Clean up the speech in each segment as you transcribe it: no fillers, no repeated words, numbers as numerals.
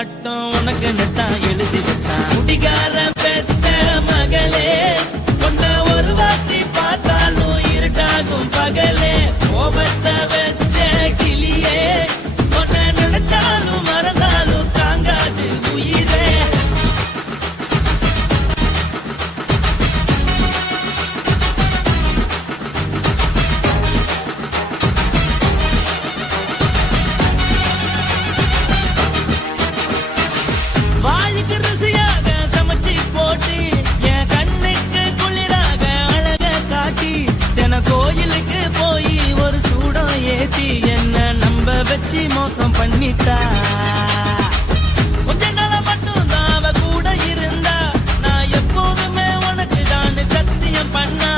மட்டும் உனக்கு தான் எழுதி வச்சான். குடிகார பெத்த மகளே உன்னை ஒரு வாட்டி பார்த்தாலும் இருட்டாகும் பகலே. கோபத்தை வச்ச கிளியே உன்னை நினைச்சாலும் மறந்தாலும் தாங்காது உயிரே. வாளுக்கு ருசியாக சமைச்சு போட்டு என் கண்ணுக்கு குளிராக அழக காட்டி தின கோயிலுக்கு போய் ஒரு சூடம் ஏத்தி என்ன நம்ப வச்சு மோசம் பண்ணிட்டா. கொஞ்ச நாள மட்டும் தான் அவ கூட இருந்தா நான் எப்போதுமே உனக்கு தான் சத்தியம் பண்ணா.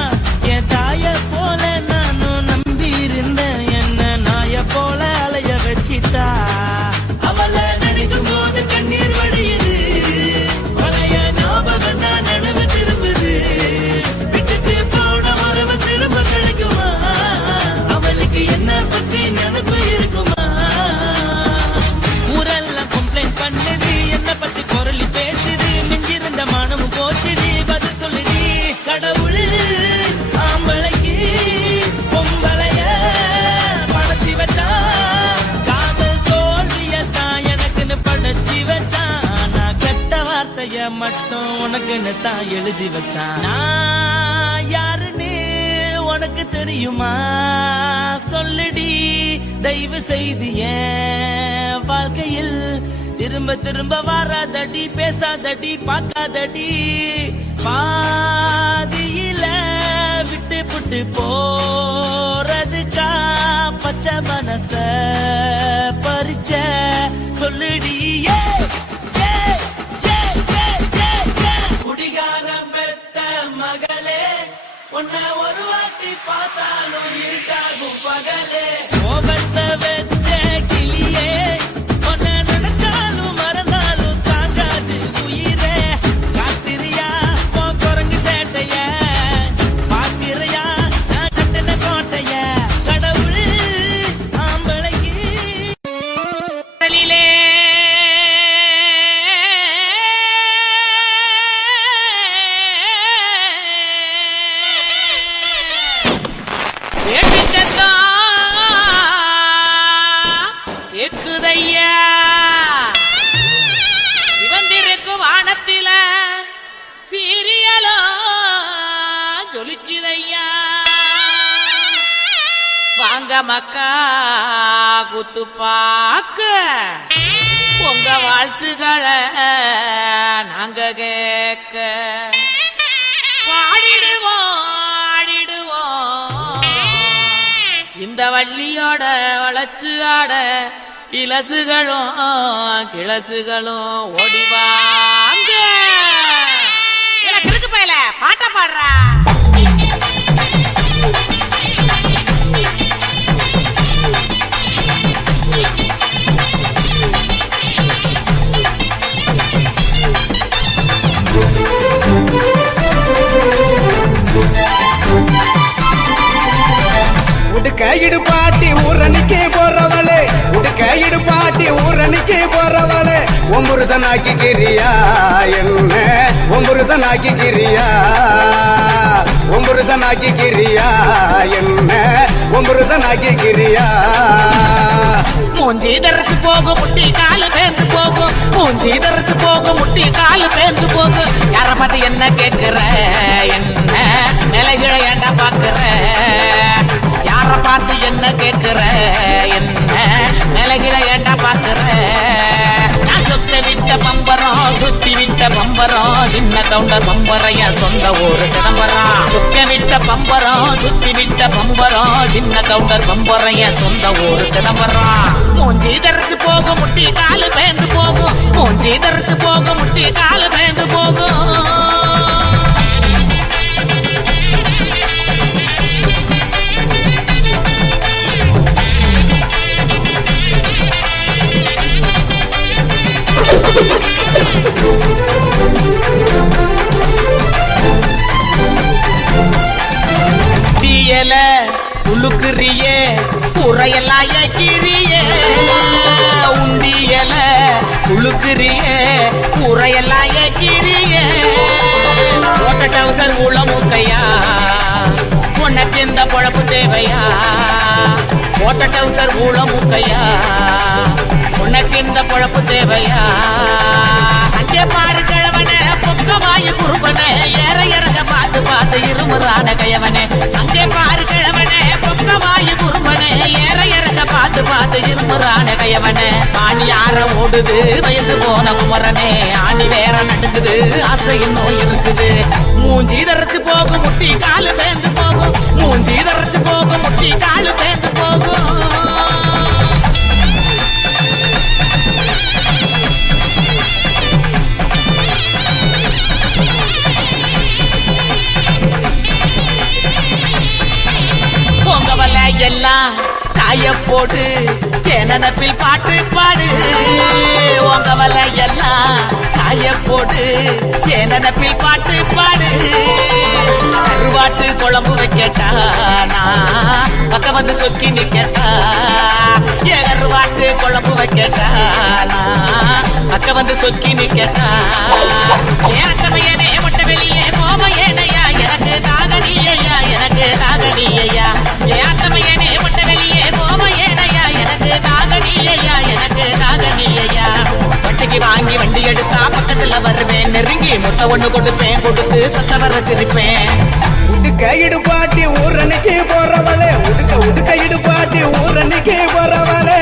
என் தாய போல நானும் நம்பி இருந்தேன் என்ன நாய போல அலைய வச்சிட்டா. அவளை நினைக்கும் போது கண்ணீர் வடியுது பழைய ஞாபகம் தான் நினைவு திரும்புது. விட்டுட்டு போன உறவு திரும்ப கிடைக்குமா அவளுக்கு என்ன பத்தி நினைப்பு இருக்குமா. ஊரெல்லாம் கம்ப்ளைண்ட் பண்ணுது என்ன பத்தி பொருளி பேசுது மிஞ்சிருந்த மானமும் போச்சுடி பதில் சொல்லுடி. கடவுள் ஆம்பளைக்கு பொம்பளைய படைச்சி வச்சான் காதல் தோல்வியத்தான் எனக்குன்னு படைச்சி வச்சான். நான் கெட்ட வார்த்தைய மட்டும் உனக்குன்னு தான் எழுதி வச்சான். நான் யாருன்னு உனக்கு தெரியுமா சொல்லுடி தயவு செய்து என் வாழ்க்கையில் திரும்ப திரும்ப வராதடி பேசாதடி பார்க்காதடி. பாதியில விட்டு புட்டு போறதுக்கா பச்சை மனச பறிச்ச சொல்லுடி. குடிகாரம் பெத்த மகளே உன்னை ஒரு வாட்டி பார்த்தாலும் இருட்டாகும் பகலே. கோபத்தை வச்ச கிளியே உன்னை நினைச்சாலும் மறந்தாலும் தாங்காது உயிரே. காத்திரியா உன் குரங்கு சேட்டைய பாத்திரையா நான் கட்டின கோட்டைய. கடவுள் ஆம்பளைக்கு இருக்குதையா சிவந்திருக்கு வானத்தில சீரியலோ ஜொலிக்குதையா. வாங்க மக்கா குத்து பாக்க உங்க வாழ்த்துக்களை நாங்க கேட்க பாடிடுவோம் ஆடிடுவோம். இந்த வள்ளியோட வளச்சு ஆட இலசுகளும் கிளசுகளும் ஓடிவாங்க. கிழக்கு பயில பாட்ட பாடுறா. உடுக்க இடுபாட்டி ஊரணிக்கு போறவளே உடுக்க இடுபாட்டி ஊரணிக்கு போறவளே ஒம்புருசனாக்கி கிரியா என்ன ஒம்புருசனாக்கி கிரியா ஒம்புருசனாக்கி கிரியா என்ன ஒம்புருசனாக்கி கிரியா. மூஞ்சி தரைச்சு போகும் முட்டி காலு பேந்து போகும் மூஞ்சி தரைச்சு போகும் முட்டி காலு பேந்து போகும். யார பார்த்து என்ன கேட்கிற என்ன நிலைகளை ஏண்டா பாக்குற. யார பார்த்து என்ன கேட்கிற என்ன நிலைகளை ஏண்டா பாக்குற. நான் சொத்த விட்ட பம்பரம் சுத்தி விட்ட பம்பரம் சின்ன கவுண்டர் பம்பரைய சொந்த ஊரு சிதம்பரம். சுத்த விட்ட பம்பரம் சுத்தி விட்ட பம்பரம் சின்ன கவுண்டர் பம்பரைய சொந்த ஊரு சிதம்பரம். மூஞ்சி தரைச்சு போகும் முட்டி காலு பேந்து போகும் மூஞ்சி தரைச்சு போகும் முட்டி காலு பேந்து போகும். உழுக்குறியே குறையெல்லாம் ஏக்கிறியே உண்டியல உழுக்குறியே குறையெல்லாம் ஏக்கிறியே ஓட்ட டவுசர் ஊழமுக்கையா உனக்கு இந்த பொழப்பு தேவையா ஓட்ட டவுசர் ஊழமுக்கையா உனக்கு இந்த பொழப்பு தேவையா அங்கே பாரு கிழவனே பொக்கமாய குறும்பனே ஏற இறங்க பார்த்து பார்த்து இருமுறான கையவனே அங்கே பாரு கிழவனே பொக்கமாய குறும்பனே ஏற இறங்க பார்த்து பார்த்து இருமுறான கையவனே ஆணி ஆற ஓடுது வயசு போன குமரனே ஆணி வேற நடுக்குது ஆசை இன்னும் இருக்குது மூஞ்சி தரைச்சு போகும் முட்டி காலு பேந்து போகும் மூஞ்சி தரைச்சு போகும் முட்டி காலு பேந்து போகும் பொங்கவல எல்லாம் காய போடு நினப்பில் பாட்டு பாடு உங்கவல எல்லாம் காய போடு நினப்பில் பாட்டு பாடு கருவாட்டு குழம்பு வைக்கட்டா நான் பக்கம் வந்து சொக்கி நிக்கட்டா கருவாட்டு குழம்பு வைக்கட்டா நான் பக்கம் வந்து சொக்கி நிக்கட்டா ஏட்டமையனே மொட்ட வெளியே போமையனையா எனக்கு தாகனியா எனக்கு தாகனியா ஏட்டமையனே மொட்ட வெளியே போமையனையா எனக்கு தாகனியா எனக்கு தாகனியா வட்டிக்கு வாங்கி வண்டி எடுத்தா பக்கத்துல வருவேன் நெருங்கி முட்டை ஒண்ணு கொடுப்பேன் கொடுத்து சத்த வர சிரிப்பேன் உடுக்க இடுபாட்டி ஊரணிக்கு போறவளே உடுக்க உடுக்க இடுபாட்டி ஊரணிக்கு போறவளே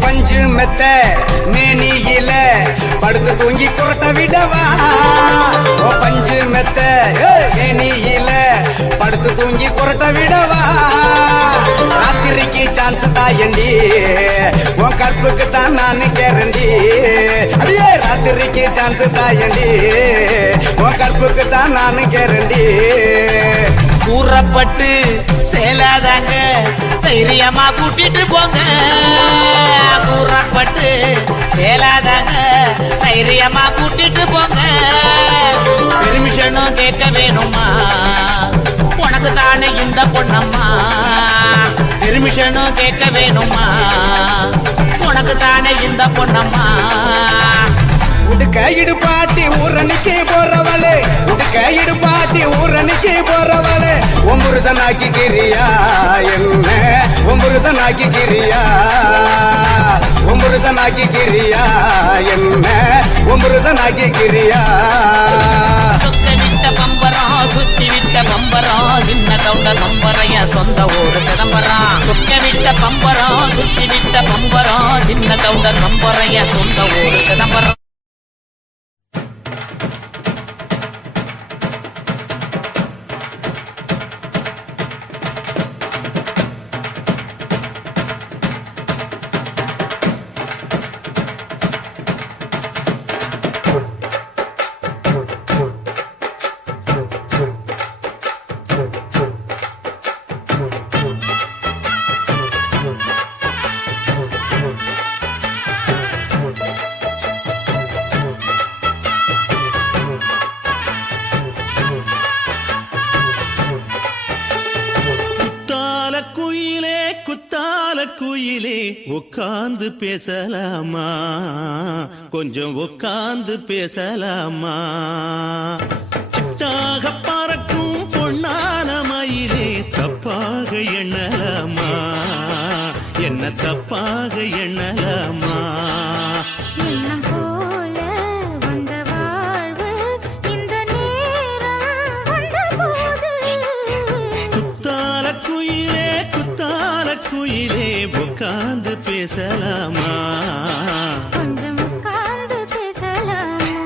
பஞ்சு மெத்த மேனியில படுத்து தூங்கி குரட்ட விடவா பஞ்சு மெத்த மேனியில படுத்து தூங்கி குரட்ட விடவா ராத்திரிக்கு சான்ஸ் தாயண்டி உன் கற்புக்கு தான் நான் கேரண்டி அடியே ராத்திரிக்கு சான்ஸ் தாயண்டி உன் கற்புக்கு தான் நான் கேரண்டி கூறப்பட்டு சேலாதாங்க தைரியமா கூட்டிட்டு போங்க கூறப்பட்டு சேலாதாங்க தைரியமா கூட்டிட்டு போங்க பெர்மிஷனும் கேட்க வேணுமா உனக்கு தானே இந்த பொண்ணம்மா பெர்மிஷனும் கேட்க வேணுமா உனக்கு தானே இந்த பொண்ணம்மா உடுக்க இடுபாட்டி ஊரணிக்கு போறவளே உடுக்க இடுபாட்டி ஊரணிக்கு போறவளே ஒம்புருசனாக்கி கிரியா என்ன ஒம்புருசனாக்கி கிரியா ஒம்புருசனாக்கி கிரியா என்ன ஒம்புருசனாக்கி கிரியா சொக்க விட்ட பம்பரம் சுத்தி விட்ட பம்பரம் சின்ன கவுண்டர் பம்பரைய சொந்த ஊரு சிதம்பரம் சொக்க விட்ட பம்பரம் சுத்தி விட்ட பம்பரம் சின்ன கவுண்டர் பம்பரைய சொந்த ஊரு சிதம்பரம் குயிலே உட்கார்ந்து பேசலாமா கொஞ்சம் உட்கார்ந்து பேசலாமா சிட்டாக பறக்கும் பொன்னான மயிலே தப்பாக எண்ணலாமா என்ன தப்பாக எண்ணலாமா குயிலே உட்கார்ந்து பேசலாமா கொஞ்சம் உட்கார்ந்து பேசலாமா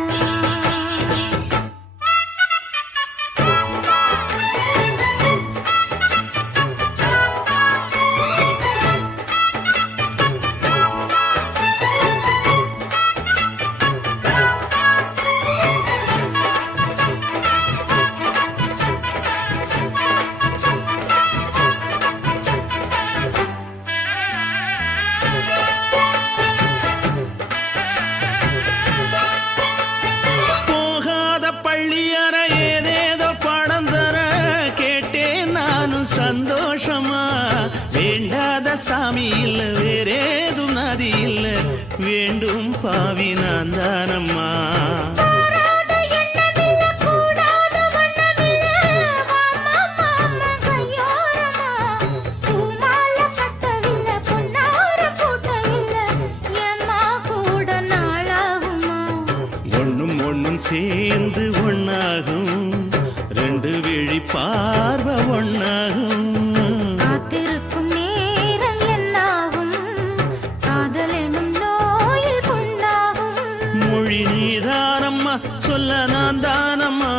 சாமி இல்ல வேறேதும் நதி இல்ல வேண்டும் பாவி நான் தானம்மா கூடாத எண்ணமில்ல, கூடாத வண்ணமில்ல, வாமா மாமா கையோரமா. பூமால கட்டவில்லை, பொன்னார பூட்டவில்லை, ஏம்மா கூட நாளாகுமா? ஒண்ணும் ஒண்ணும் சேர்ந்து ஒண்ணாகும் ரெண்டு விழி பார்வை ஒண்ணாகும் காத்திருக்கும் நேரம் என்னாகும்? காதல் எனும் நோயில் புண்ணாகும். மொழி நீதானம்மா சொல்ல நான் தானம்மா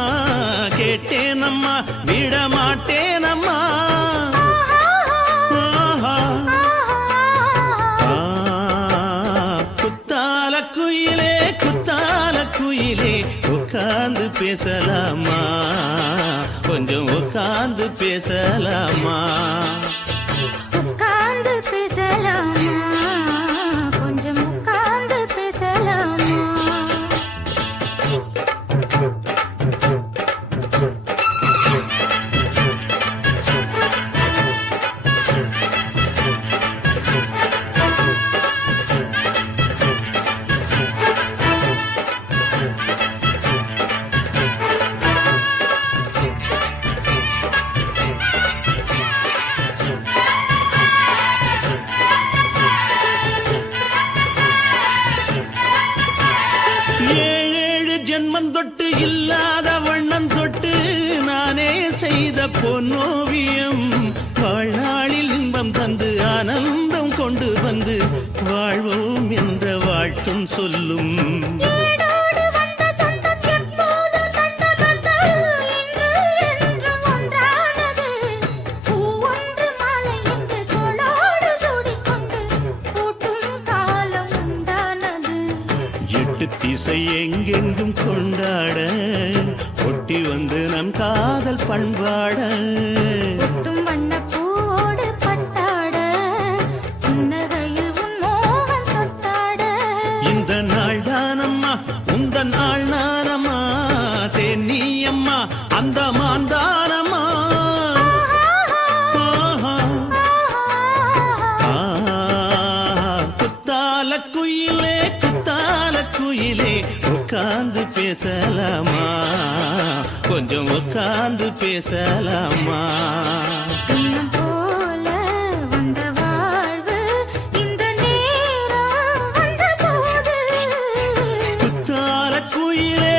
கேட்டேனம்மா விட மாட்டேனம்மா ஆஹா. ஆ, குத்தால குயிலே குத்தால குயிலே உட்கார்ந்து பேசலாமா கொஞ்சம் உட்கார்ந்து பேசலாமா உட்கார்ந்து பேசலாமா? கொஞ்சம் உட்கார்ந்து பேசலாமா? ஏழேழு ஜென்மம் தொட்டு இல்லாத வண்ணம் தொட்டு நானே செய்த பொன்னோவியம் வாழ்நாளில் இன்பம் தந்து ஆனந்தம் கொண்டு வந்து வாழ்வோம் என்ற வாழ்த்தும் சொல்லும் ஏடோடு வந்த சொந்தம் எப்போதும் தந்த பந்தம் இன்று என்றும் ஒன்றானது. பூ ஒன்று மாலை என்று தோளோடு சூடிக்கொண்டு பூட்டும் காலம் உண்டானது. எட்டு திசை எங்கெங்கும் கொண்டாட ஒட்டி வந்து நம் காதல் பண்பாட ஒட்டும் வண்ணப் பூவோடு பட்டாட, புன்னகையில் உன் மோகம் தொட்டாட. இந்த நாள் தானம்மா உந்த நாள் நானம்மா தென்னியம்மா அந்த மாந்தானம்மா ஆஹா. குத்தால குயிலே குத்தால குயிலே உட்கார்ந்து பேசலாமா கொஞ்சம் உட்கார்ந்து பேசலாமா எண்ணம் போல வந்த வாழ்வு இந்த நேரம் வந்தபோது. குத்தால குயிலே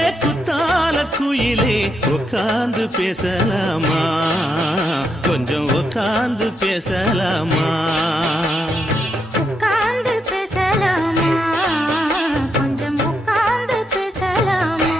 உட்கார்ந்து பேசலாமா கொஞ்சம் உட்கார்ந்து பேசலாமா உட்கார்ந்து பேசலாமா? கொஞ்சம் உட்கார்ந்து பேசலாமா?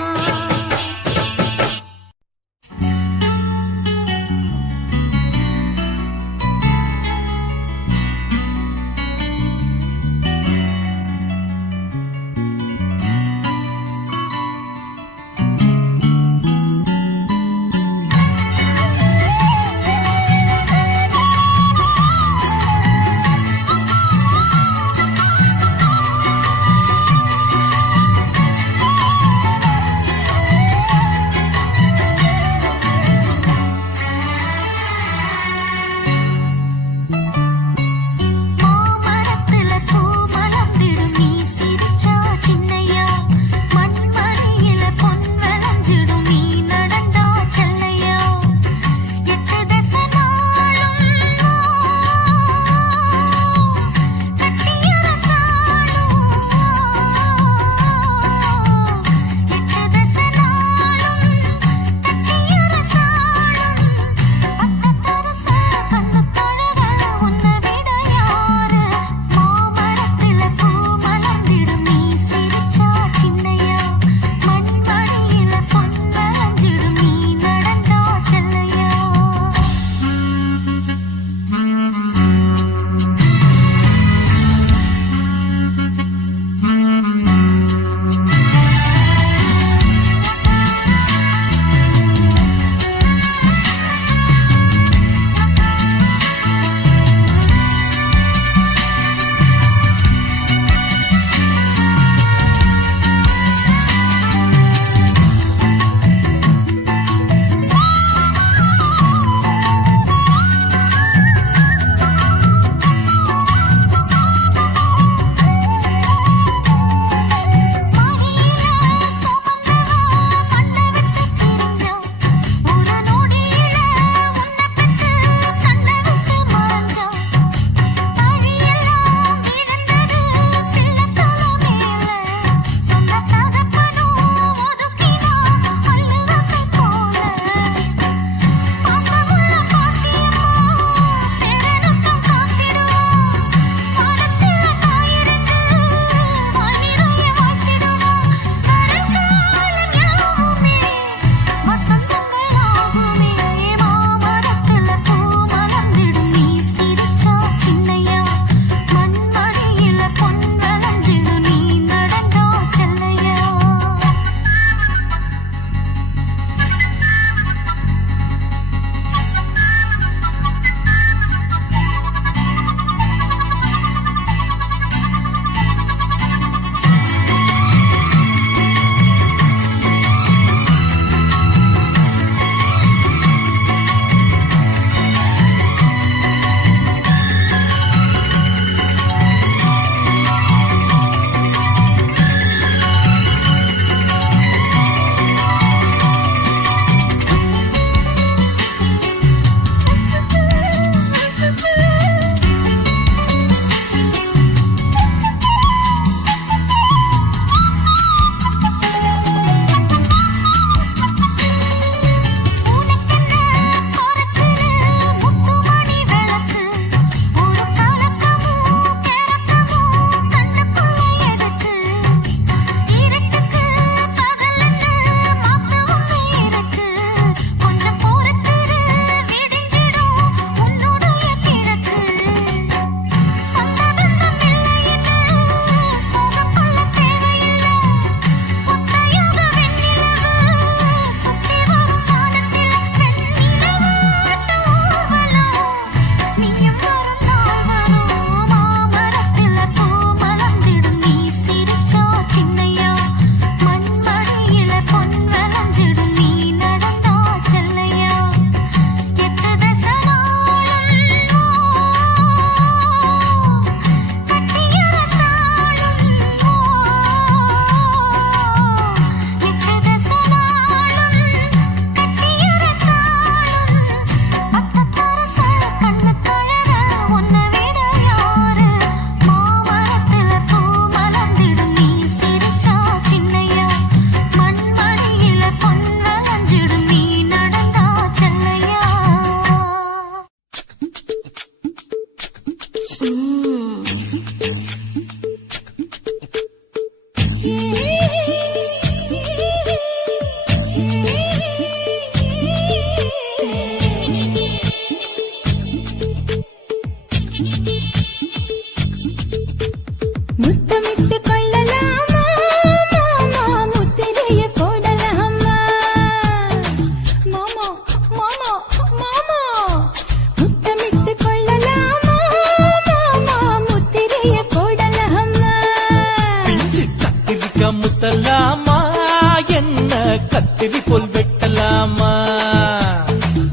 கத்திரி போல் வெட்டலாமா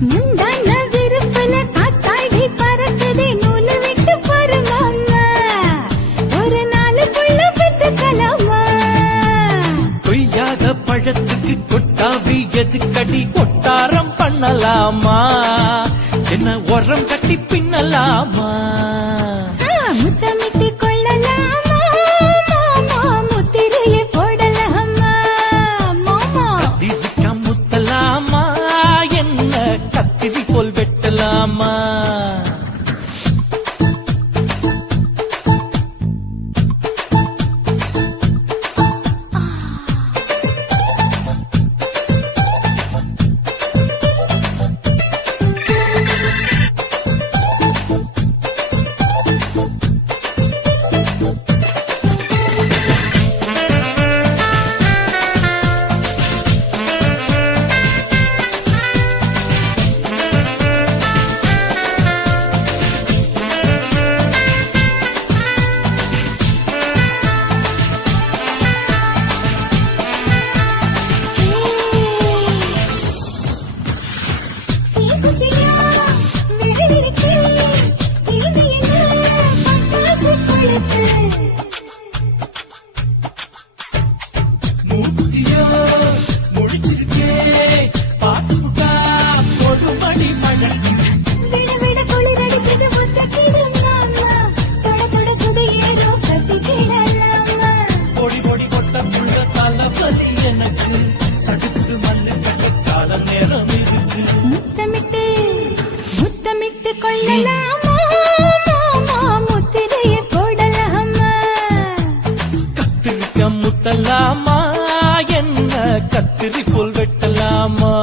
முந்தான விருப்பல காத்தாடி பறக்குதே நூலு விட்டு பருமாமா ஒரு நாளுக்குள்ள பெத்துக்கலாமா கொய்யாத பழத்துக்கு கொட்டாவி எதுக்கடி கொட்டாரம் பண்ணலாமா என்ன உரம் கட்டி பின்னலாமா முத்தமிட்டு கொள்ளலாமா மாமா முத்திரையை போடலாமா மாமா கத்திரிக்கா முத்தலாமா என்ன கத்திரி போல் வெட்டலாமா முத்தமிட்டு கொள்ளலாமா மாமா முத்திரையை போடலாமா கத்திரிக்கா முத்தலாமா என்ன கத்திரி போல் வெட்டலாமா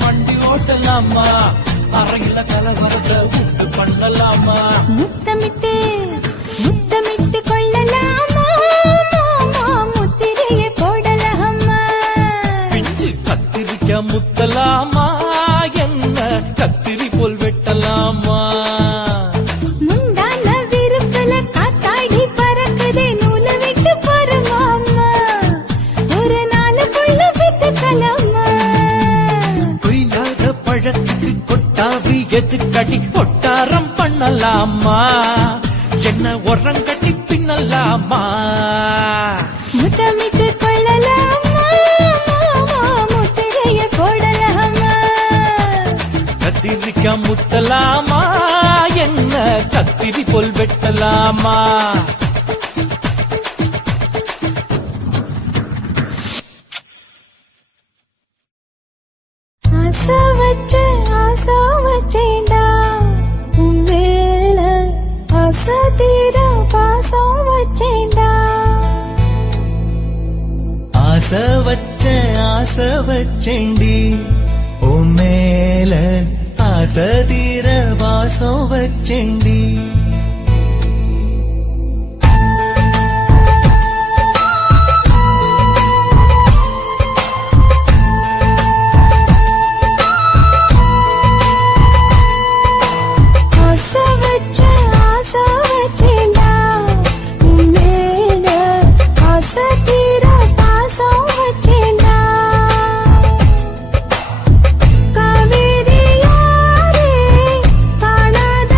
வண்டி ஓட்டலாமா அறையில கலவரத்தை உண்டு பண்ணலாமா முத்தமிட்டு முத்தமிட்டு கொள்ளலாமா மாமா முத்திரையை போடலாமா பிஞ்சு கத்திரிக்கா முத்தலாமா என்ன கத்திரி போல் வெட்டலாமா முந்தான விருப்பல காத்தாடி பறக்குதே நூலு விட்டு பருமாமா ஒரு நாளுக்குள்ள பெத்துக்கலாமா கொய்யாத பழத்துக்கு கொட்டாவி எதுக்கடி கொட்டாரம் பண்ணலாமா என்ன உரம் கட்டி பின்னலாமா முத்தமிட்டு கொள்ளலாமா மாமா முத்திரையை போடலாமா கத்திரிக்கா முத்தலாமா என்ன கத்திரி போல் வெட்டலாமா ஆசை வச்சேண்டா உன் மேல ஆசை தீர பாசம் வச்சேண்டா ஆசை வச்சேண்டி ஓ மேல ஆசை தீர வாசம் வச்சேண்டி காவேரி யாரே காணாத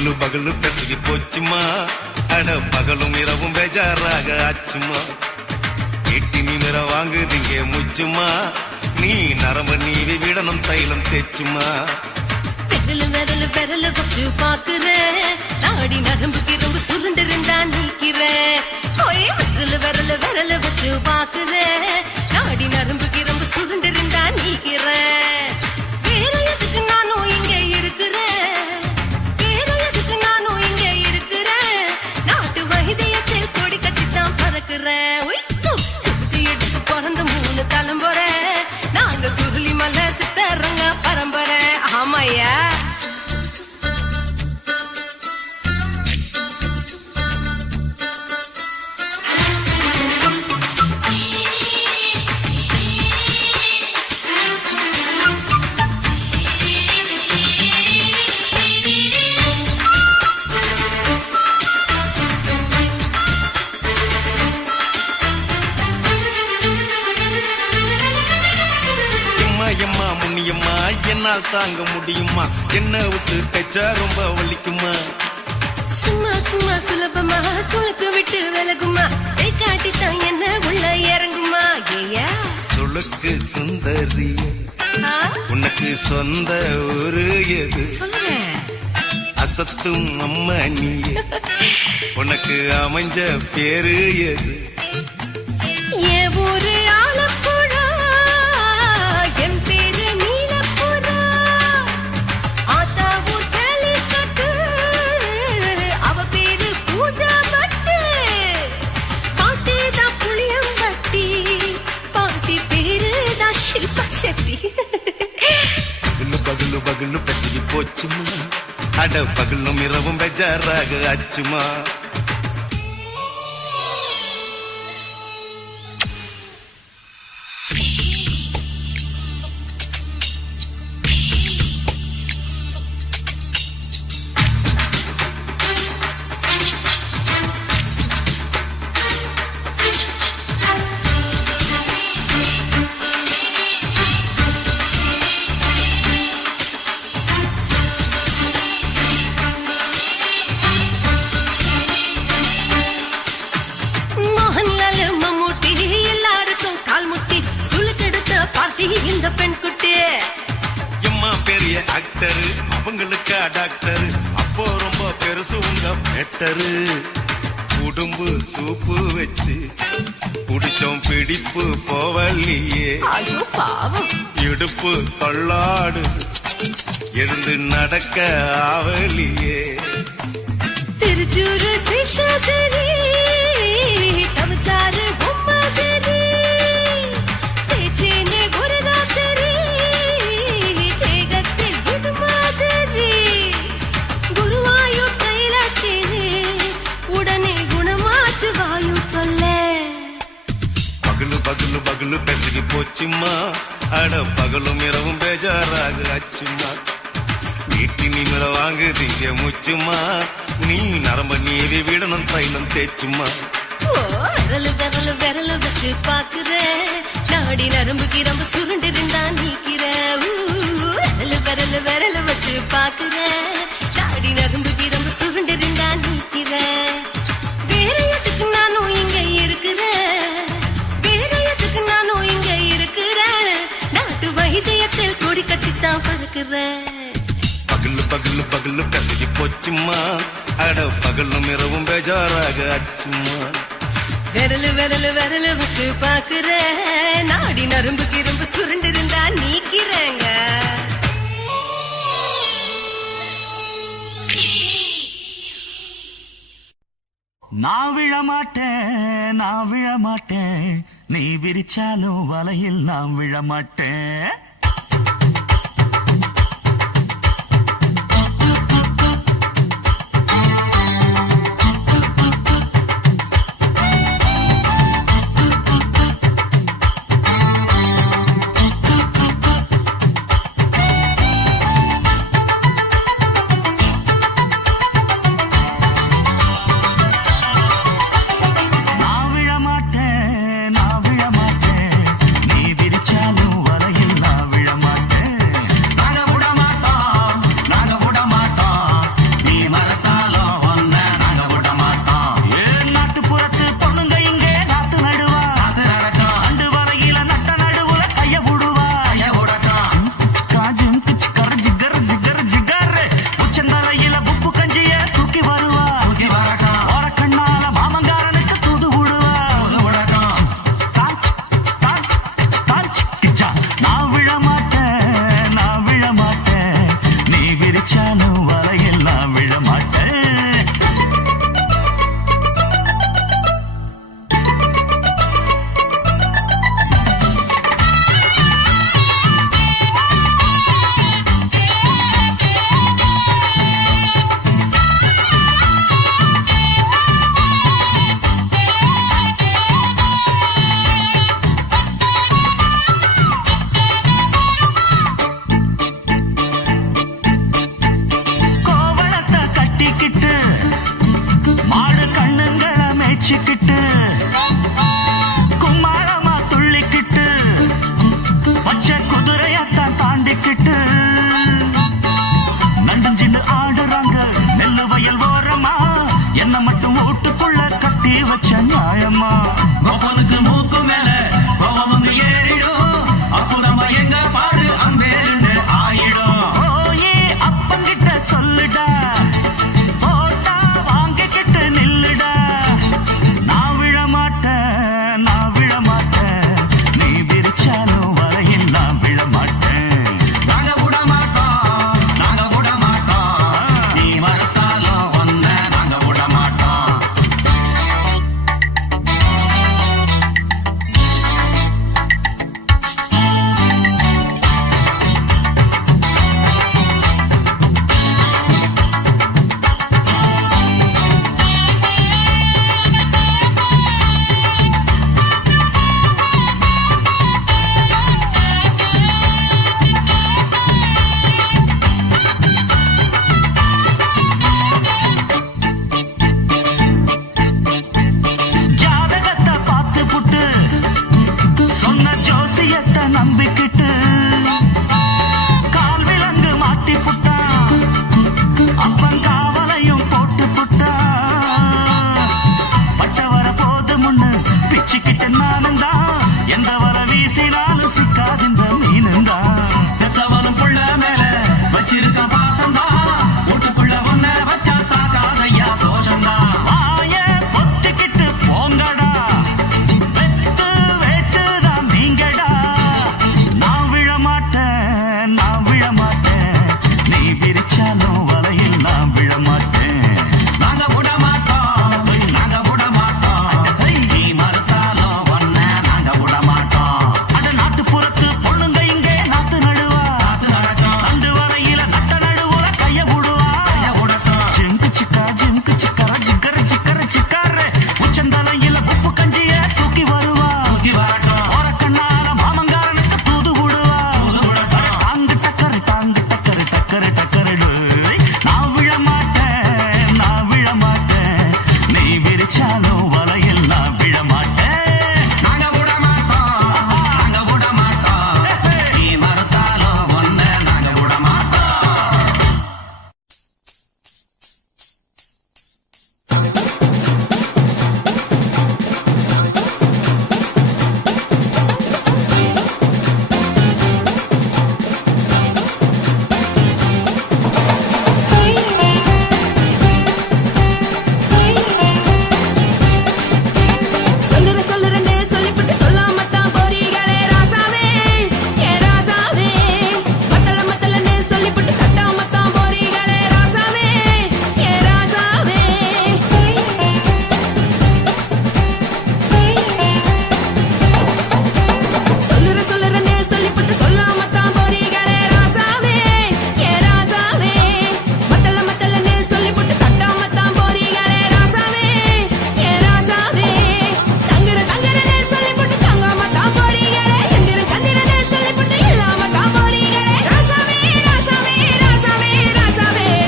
பகலு பகலு பெசகி போச்சுமா அட பகலும் இரவும் பேஜாராக ஆச்சுமா எட்டி நிமிர வாங்குதிங்க முச்சுமா நீ நரம்பு நீவி விடணும் தைலம் தேச்சுமா விரல விரல விரல வச்சு பாக்குறேன் நாடி நரம்புக்கு ரொம்ப சுருண்டு இருந்தா நீக்கிறேன் விரல விரல விரல வச்சு பாக்குறேன் நாடி நரம்புக்கு ரொம்ப சுருண்டு இருந்தா நீக்கிறேன் வேற எதுக்கு நானும் இங்க இருக்கிறேன் வேற எதுக்கு நானும் இங்க இருக்கிறேன் நாட்டு வைத்தியத்தில் கொடி கட்டித்தான் பறக்கிறேன் சுத்தி எடுத்து பிறந்த 3 தலைமுறை நாங்க சுருளி மலை சித்தரங்க பரம்பரை ஆமாயா எம்மா முன்னியம்மா என்னால் தாங்க முடியுமா என்ன விட்டு தைச்சா ரொம்ப வலிக்குமா சும்மா சும்மா சுலபமா சுளுக்கு விட்டு விலகுமா கை காட்டித்தான் என்ன உள்ள இறங்குமா ஏயா சுளுக்கு சுந்தரி உனக்கு சொந்த ஊரு எது சொல்லுங்க அசத்தும் அம்மா நீ உனக்கு அமைஞ்ச பேரு எது என் ஊரு ஆலப்புழா என் பேரு நீலப்புறா ஆத்தா ஊர் கேலிக்கட்டு அவ பேரு பூஜா பட்டு பாட்டி தான் புளியம்பட்டி பாட்டி பேரு தான் ஷில்பா செட்டி பகலு பகலு பகலு பெசகி போச்சுமா அட பகலும் இரவும் பெஜாராக ஆச்சுமா மோகன்லால் மம்முட்டி எல்லாருக்கும் கால் முட்டி சுளுக்கெடுத்த பார்ட்டி இந்த பெண் குட்டி எம்மா பெரிய ஆக்டரு அவங்களுக்கு டாக்டரு அப்போ ரொம்ப பெருசு உங்க மேட்டரு உடும்பு சூப்பு வச்சு குடிச்சோம் பிடிப்பு போவல்லையே ஐயோ பாவம் இடுப்பு தள்ளாடு எழுந்து நடக்க ஆவலியே திருச்சூரு சிஷாதிரி தவச்சாரு பொம்மதிரி தேச்சேனே ஒரு ராத்திரி தேகத்தில் இது மாதிரி குருவாயூர் தைலத்திலே உடனே குணமாச்சு வாயு சொல்ல பகலு பகலு பகலு பெசகி போச்சுமா அட பகலும் இரவும் பேஜாராக ஆச்சுமா வீட்டி நிமிர வாங்குதீங்க முச்சுமா நீ நரம்ப நீவி விடணும் தைலம் தேச்சுமா விரலு விரலு விரலு வச்சு பாக்குறேன் நாடி நரம்புக்கு ரொம்ப சுருண்டு இருந்தா நீக்கிறேன் விரலு விரலு விரலு வச்சு பாக்குறேன் நாடி நரம்புக்கு ரொம்ப சுருண்டு இருந்தா நீக்கிறேன் வேற எதுக்கு நானும் இங்க இருக்கிறேன் வேற எதுக்கு நானும் இங்க இருக்கிறேன் நாட்டு வைத்தியத்தில் கொடி கட்டித்தான் பறக்கிறேன் பகலு பகலு பகலு பெசகி போச்சுமா அட பகலும் இரவும் பேஜாராக ஆச்சுமா விரலு விரலு விரலு வச்சு பாக்குறேன் நாடி நரம்புக்கு ரொம்ப சுருண்டு இருந்தா நீக்கிறேங்க நான் விழமாட்டேன் நீ விரிச்சாலும் வலையில் நான் விழமாட்டேன் நான் விழமாட்டேன் நீ விரிச்சாலும் வலையில் நான் வச்சுக்கிட்டு கும்மாளமா துள்ளிக்கிட்டு பச்சை குதிரையத்தான் தாண்டிக்கிட்டு நண்டஞ்சின்னு ஆடுறாங்க நெல்ல வயல் ஓரமா என்ன மட்டும் வீட்டுக்குள்ள கட்டி வச்ச நியாயமா கோபாலுக்கு மூக்கு மேல கோபம் வந்து ஏறிடும் அப்புறமா எங்க பாடு அம்பேருன்னு ஆயிடும் ஓயே அப்பங்கிட்ட சொல்லுடா ஓட்டா வாங்கிக்கிட்டு நில்லுடா நான் விழ மாட்டேன் நீ விரிச்சாலும் வரையில் நான் விழ மாட்டேன் நாங்க விட மாட்டோம் நீ மறுத்தாலும் ஒன்ன நாங்க விட மாட்டோம் ஜாதகத்தை பார்த்து புட்டு சொன்ன ஜோசியத்தை நம்பிக்கிட்டு கால் விலங்கு மாட்டி புட்டா அப்பன் காவலையும் போட்டு புட்டா பட்ட வர போது முன்னு பிச்சுக்கிட்டு நானும் தான் எந்த வர வீசினாலும் சிக்காதிந்த மீனும் தான் பெற்றவனும் புள்ள மேல வச்சிருக்க பாசம்தான் வீட்டுக்குள்ள ஒன்ன வச்சா தாக்காதையா தோஷம்தான் வாய பொத்திக்கிட்டு போங்கடா வெத்து வேட்டுதான் நீங்கடா நான் விழ மாட்டேன் நீ விரிச்சாலும் வலையில் நான் விழ மாட்டேன் நாங்க விட மாட்டோம் நீ மறுத்தாலும் ஒன்ன நாங்க விட மாட்டோம் அட நாட்டுப்புறத்து பொண்ணுங்க இங்கே நாத்து நடுவா அந்த வரையில நட்ட நடுவுல கைய விடுவா ஜிம்கு சிக்கா ஜிக்கர சிக்காரு உச்சந்தலையில உப்பு கஞ்சிய தூக்கி வருவா ஓரக்கண்ணால மாமங்காரனுக்கு தூது விடுவா தாங்கு டக்கரு நான் விழ மாட்டேன் நீ விரிச்சாலும் வலையில் நான் விழ மாட்டேன் நாங்க விட மாட்டோம் நீ மறுத்தாலும் ஒன்ன நாங்க விட மாட்டோம் சொல்லுறேன்னு சொல்லிவிட்டு சொல்லாமத்தான் போறீங்களே ராசாவே ஏ ராசாவே மத்தலன்னு சொல்லிவிட்டு கட்டாமத்தான் போறீங்களே ராசாவே ஏ ராசாவே சொல்லுறேன்னு சொல்லிவிட்டு சொல்லாமத்தான் போறீங்களே ராசாவே ஏ ராசாவே மத்தலன்னு சொல்லிவிட்டு கட்டாமத்தான் போறீங்களே ராசாவே ஏ ராசாவே தங்குறனே சொல்லிவிட்டு தங்காமத்தான் போறீங்களே எந்திரனே சொல்லிவிட்டு இல்லாமத்தான் போறீங்களே ராசாவே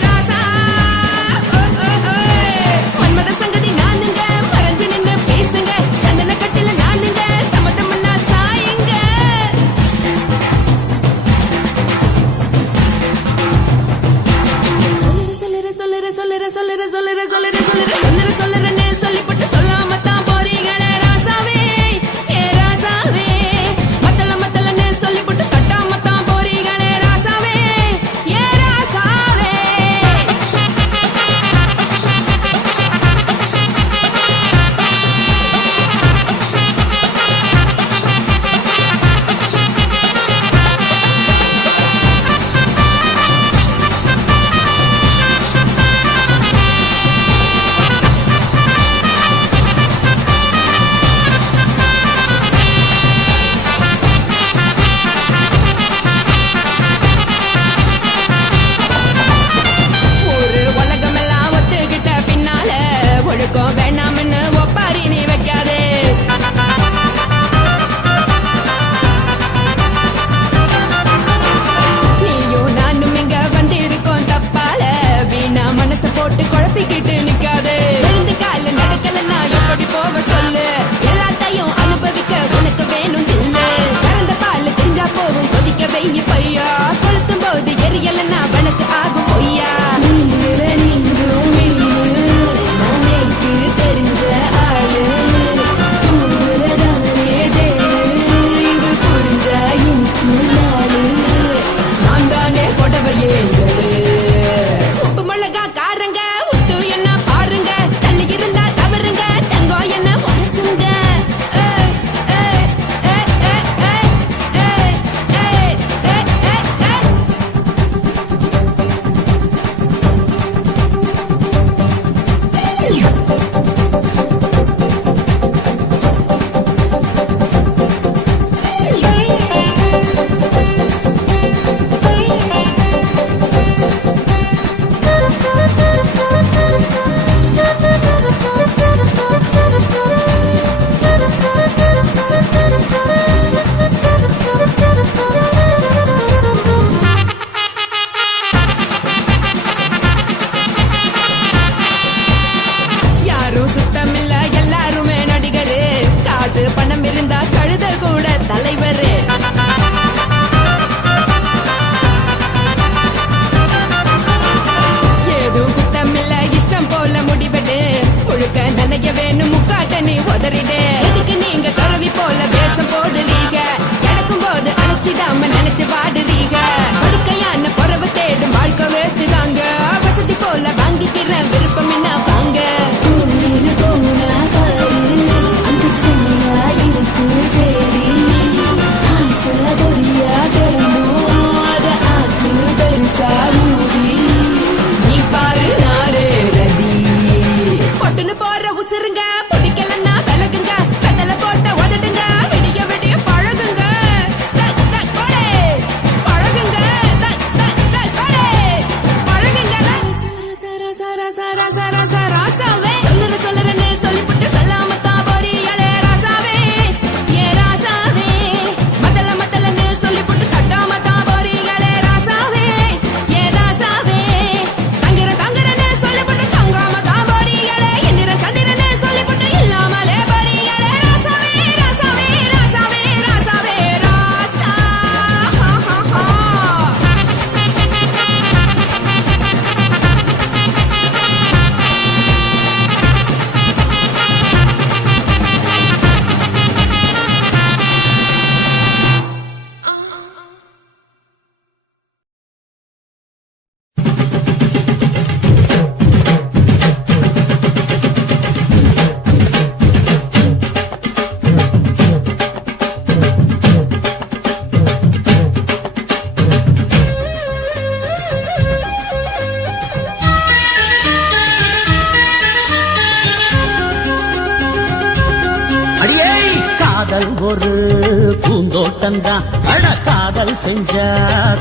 ராசா மன்மத சங்கதி நானுங்க மறைஞ்சு நின்னு பேசுங்க சந்தன கட்டில நானுங்க சம்மதம்னா சாயுங்க சொல்லுறேன்னு சொல்லிவிட்டு சொல்லாமத்தான் போறீங்களே ராசாவே ஏ ராசாவே மத்தலன்னு சொல்லிவிட்டு கட்டாமத்தான் போறீங்களே ராசாவே ஏ ராசாவே உதறிடு எதுக்கு நீங்க கழுவி போல வேஷம் போடுறீங்க கிடக்கும் போது அணைச்சிடாம நினைச்சு பாடுறீங்க படுக்கையான பறவை தேடும் வாழ்க்கை வேஸ்ட் தாங்க வசதி போல வாங்கிக்கிறேன் விருப்பம் என்ன வாங்க நீ பாரு நாரே ரதி பொட்டுன்னு போற உசுருங்க பிடிக்கலன்னா விலகுங்க கதல போட்ட உதடுங்க விடிய விடிய பழகுங்க பழகுங்க பழகுங்க ராசாவே சொல்லுறேன்னு சொல்லிவிட்டு சொல்லாமத்தான் போறியாலே ராசாவே ஏ ராசாவே மத்தலன்னு சொல்லிவிட்டு தட்டாமத்தான் போறீங்களே ராசாவே ஏ ராசாவே தங்குறேன்னு சொல்லிவிட்டு தங்காமத்தான் போறீங்களே இந்திர சந்திரன்னு சொல்லிவிட்டு இல்லாமலே போறீங்களே ராசாவே ராசாவே ராசாவே ராசாவே ராசா காதல் ஒரு பூந்தோட்டம்தான் அட காதல் செஞ்ச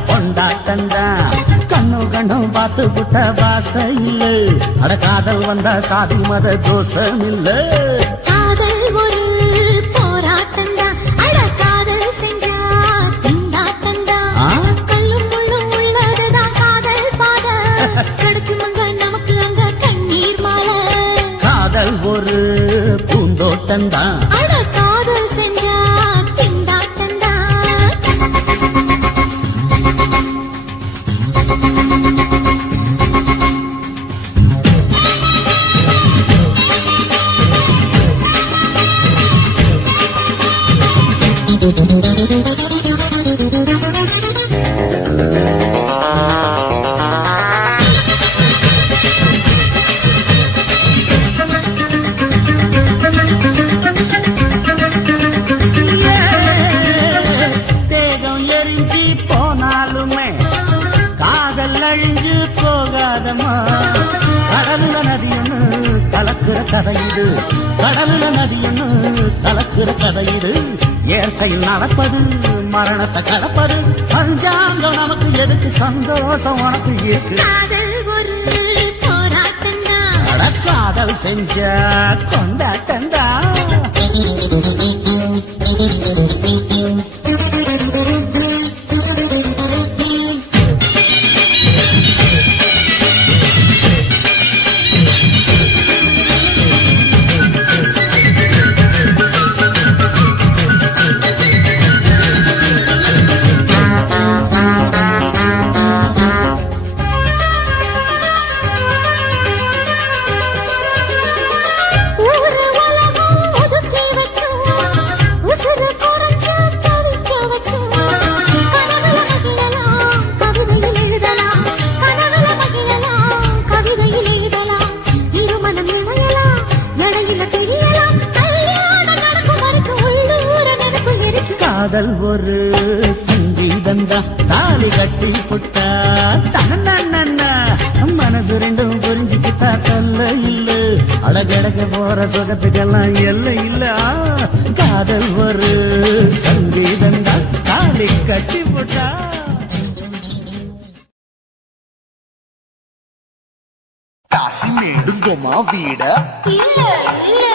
கொண்டாட்டம்தான் கண்ணும் பார்த்து விட்ட வாச இல்ல அட காதல் வந்தா சாதி மத தோஷம் இல்ல காதல் ஒரு போராட்டம்தான் அட காதல் செஞ்சா திண்டாட்டம்தான் கல்லும் முள்ளும் உள்ளதுதான் காதல் பாத கிடைக்கும் அங்க நமக்கு அங்க கண்ணீர் மாலை காதல் ஒரு பூந்தோட்டம்தான் அட காதல் செஞ்சா திண்டாட்டம்தான் தேகம் எரிஞ்சு போனாலுமே காதல் அழிஞ்சு போகாதம்மா கடல்ல நதியொன்னு கலக்குற கதை இது கடல்ல நதியொன்னு கலக்குற கதை இது இயற்கையில் நடப்பது மரணத்தை கலப்பது பஞ்சாங்கம் நமக்கு எதுக்கு சந்தோஷம் உனக்கு இருக்கு காதல் ஒரு போராட்டம்தான் அட காதல் செஞ்ச கொண்டாட்டம்தான் ஊரு உலகம் ஒதுக்கி வைக்கும் உசுறு குறைச்சு தவிக்க வைக்கும் கனவுல மகிழலாம் கவிதையில் எழுதலாம் கனவுல மகிழலாம் கவிதையில் எழுதலாம் இருமனம் இணையலாம் இடையில தெரியலாம் கல்யாணம் நடக்கும் வரைக்கும் உள்ளூர நினைப்பு இருக்கு காதல் ஒரு சங்கீதந்தா தாலி கட்டி புட்டா தன்னா மனசு ரெண்டும் புரிஞ்சுக்கிட்டா தொல்ல இல்ல அழகழக போற சுகத்துக்கெல்லாம் எல்லை இல்ல காதல் ஒரு சங்கீதந்தா தாலி கட்டி புட்டா காசி மேடுங்கம்மா வீட இல்ல இல்ல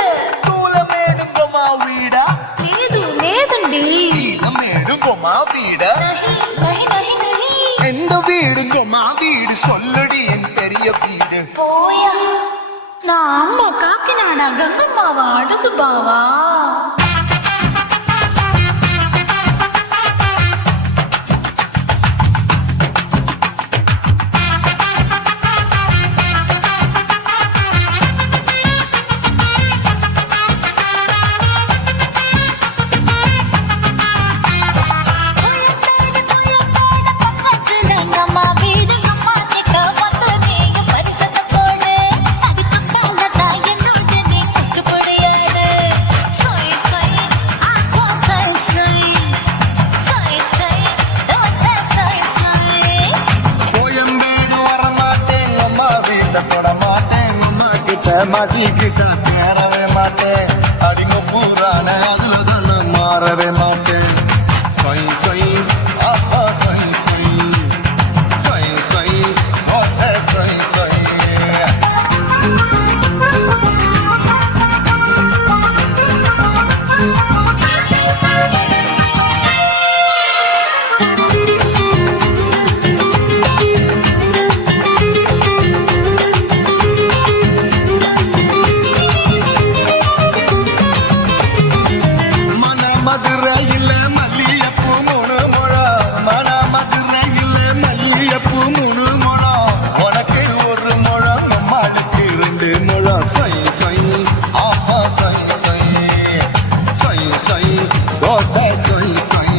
தூல மேடுங்கம்மா வீட లేదు లేదండి நீல மேடுங்கம்மா வீட నహి నహి నహి எந்த வீடுங்கம்மா வீடு சொல்லடி என் பெரிய வீடு పోయా నా అమ్మ కాకినాడ గంగమ్మావ అడుగు బావా மாட்டிக்கிட்டா தேரவே மாட்டேன் அடிங்க பூரான அதுல தானே மாறவே மாட்டேன் சொய் சொய் ஆஹா சொய் சொய் சொய் சொய் ஓஹே சொய் சொய் மதுரையில் மல்லியப்பூ 3 முழம் மன மதுரையில் மல்லியப்பூ 3 முழம் உனக்கு 1 முழம் நம்மளுக்கு 2 முழம் சொய் சொய் ஆஹா சொய் சொய் சொய் சொய் கோட்டை சொய் சொய்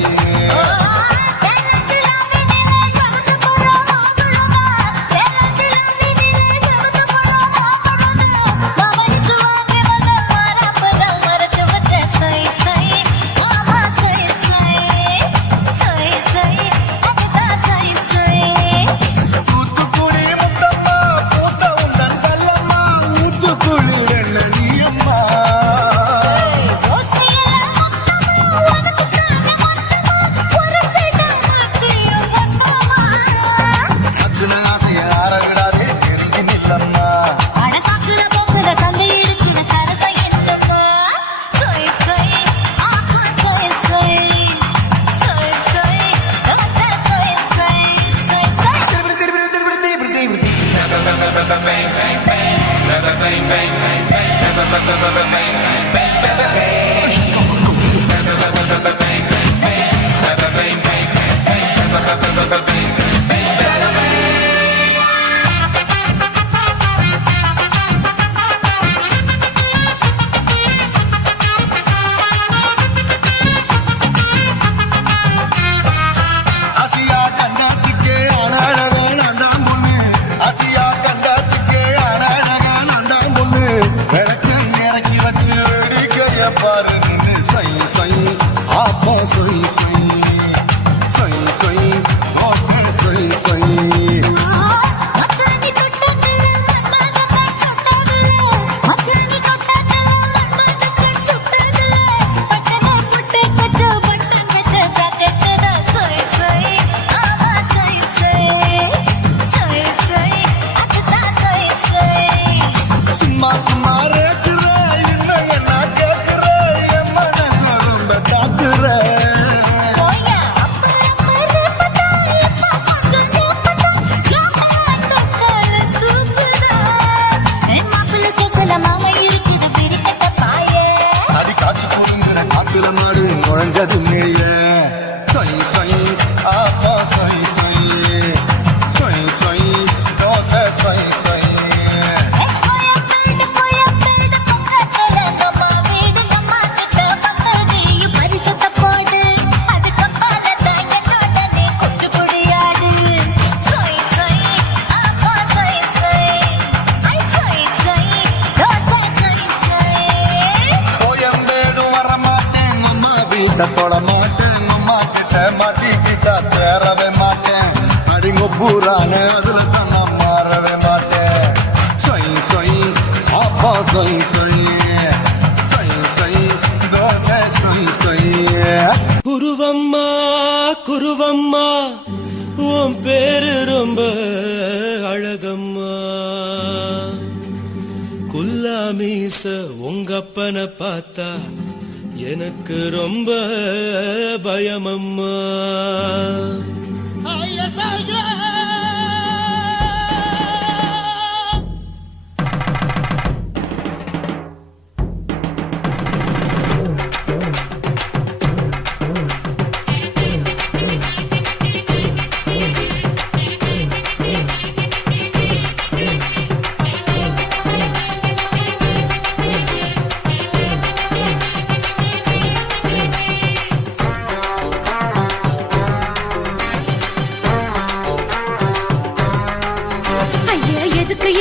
தூத்துக்குடி முத்தம்மா பூத்த உந்தன் பல்லம்மா ஊத்துக்குழி வெண்ணடியம்மா அக்குன ஆசைய ஆற விடாதே தெரிஞ்சு நில்லம்மா ஆசியா கண்டத்துக்கே அழகா நான் பொண்ணு ஆசியா கண்டத்துக்கே அழகா நான் பொண்ணு விளக்கு இறக்கி வச்சு வேடிக்கைய பாரு நின்னு சொய் சொய் ஆப்பா சொய் சொய் சொய் சொய் ஓசை சொய் சொய் சும்மா சும்மா ரேக்குற இன்னும் என்ன கேட்குற என் மனசு ரொம்ப தாக்குற அடி காய்ச்சி புரிஞ்சுற காத்துல மாடு நுழைஞ்சது நெய்ய சொய் சொய் ஆப்பா சொய் சொய் சொய் சொய் தோசை சொய் சொய் கோயம்பேடு வர மாட்டேன் அம்மா வீட்டை தொட மாட்டேன் அம்மா கிட்ட மாட்டிக்கிட்டா தேரவே மாட்டேன் அடிங்க பூரான அதுல தான் நான் மாறவே மாட்டேன் சொய் சொய் அப்பா சொய் சொய் சொய் சொய் தோசை சொய் சொய் குருவம்மா குருவம்மா உன் பேரு ரொம்ப அழகம்மா குல்லாமீச உங்க அப்பனை பார்த்தா எனக்கு ரொம்ப பயமம்மா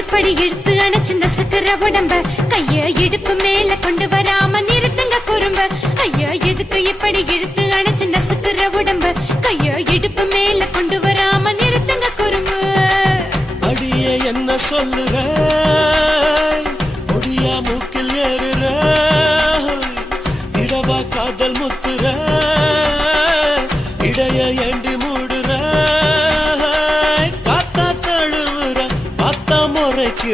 இப்படி இழுத்து அணைச்சிருந்த சக்கர உடம்ப கைய இடுப்பு மேல கொண்டு வராம நிறுத்துங்க குறும்ப ஐயா எதுக்கு இப்படி இழுத்து அணைச்சிருந்த சக்கர உடம்ப கைய இடுப்பு மேல கொண்டு வராம நிறுத்துங்க குறும்ப அடியே என்ன சொல்லுற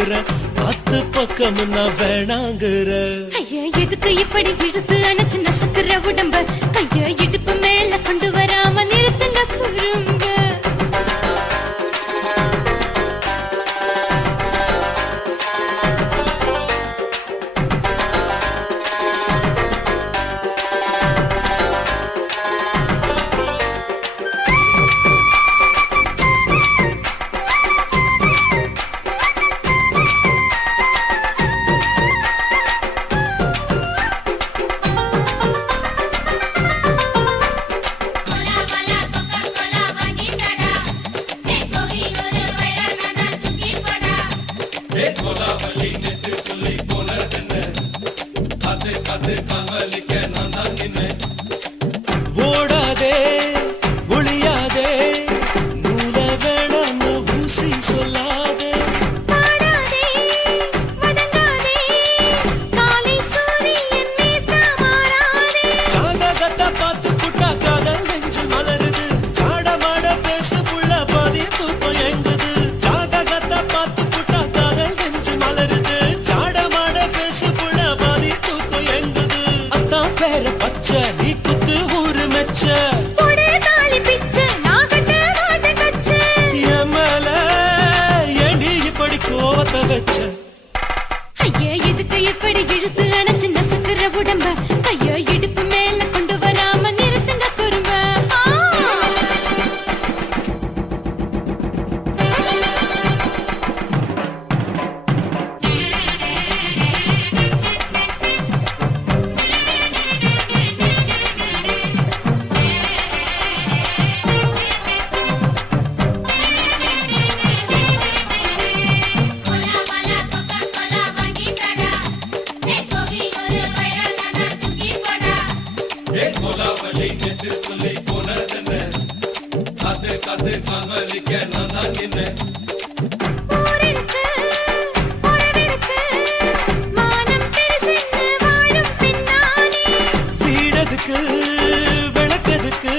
வேணாங்குற பத்து பக்கம் நான் வேணாங்குற ஐயா எதுக்கு இப்படி இழுத்து அணைச்சு நசுக்குற உடம்ப கைய இடுப்பு மேல கொண்டு வராம நிறுத்துங்க குறும்ப ஓடாதே ஒளியாதே நூல வேணான்னு ஊசி சொல்லாதே பாடாதே வதங்காதே காலை சூரியன் மீது மாறாதே ஜாதகத்தை பார்த்து புட்டா காதல் நெஞ்சு மலருது சாடமாட பேசு புள்ள பாதி தூக்கம் எங்குது ஜாதகத்தை பார்த்து புட்டா காதல் நெஞ்சு மலருது சாடமாட பேசு புள்ள பாதி தூக்கம் எங்குது அத்தான் பேர பச்சை நீ குத்து ஊரு மெச்ச போடே தாலி பிச்சை நான் கட்ட மாட்டேன் கச்சை எமல ஏண்டி இப்படி கோவத்தை வச்ச ஐயா எதுக்கு இப்படி இழுத்து அணைச்சு நசுக்குற உடம்ப கைய இடுப்பு மேல கொண்டு வராம நிறுத்துங்க குறும்ப ஊரிருக்கு உறவிருக்கு மானம் பெருசென்று வாழும் பின்னானே வீடதுக்கு விளக்கதுக்கு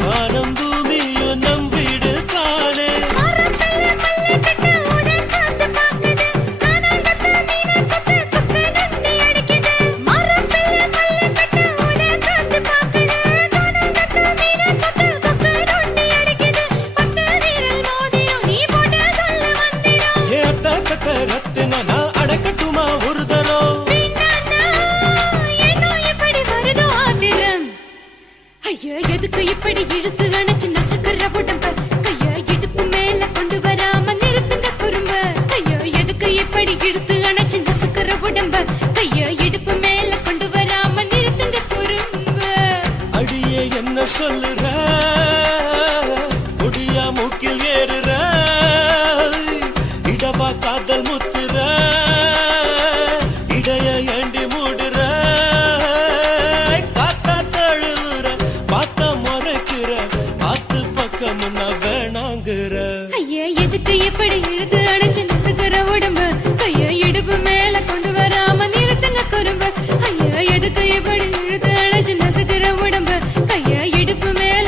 வானம் பூமியும் நம் வீடு தானே மரத்துல மல்லி கட்ட உதன் காத்து பாக்குது கானாங்கத்து மீனாங்கத்து குத்து நண்டி அடிக்குது மரத்துல மல்லி கட்ட உதன் காத்து பாக்குது கானாங்கத்து மீனாங்கத்து குத்து நண்டி அடிக்குது பத்து வீரல் மோதிரம் நீ போட்டு சொல்ல வந்திடும் ஏ அத்த கத்த ரத்தின நான் அடக்கட்டுமா ஒரு தரம் பின்னானா ஏனோ இப்படி வருதோ ஆத்திரம் ஐயா எதுக்கு இப்படி இழுத்து அணைச்சு நசுக்குற உடம்ப கைய இடுப்பு மேல கொண்டு வராம நிறுத்துங்க குறும்ப ஐயா எதுக்கு இப்படி இழுத்து அணைச்சு நசுக்குற உடம்ப கைய இடுப்பு மேல கொண்டு வராம நிறுத்துங்க குறும்ப அடியே என்ன சொல்லுற ஒடியா மூக்கில் ஏறுற இடவா காதல் முத்துற இடைய ஏண்டி மூடுற காத்தா தழுவுற பார்த்த முறைக்கிற பார்த்து பக்கம் நான் வேணாங்குற ஐயா எதுக்கு இப்படி இழுத்து அணைச்சு நசுக்குற உடம்ப கைய இடுப்பு மேல கொண்டு வராம நிறுத்துங்க குறும்ப ஐயா எதுக்கு இப்படி இழுத்து அணைச்சு நசுக்குற உடம்ப கைய இடுப்பு மேல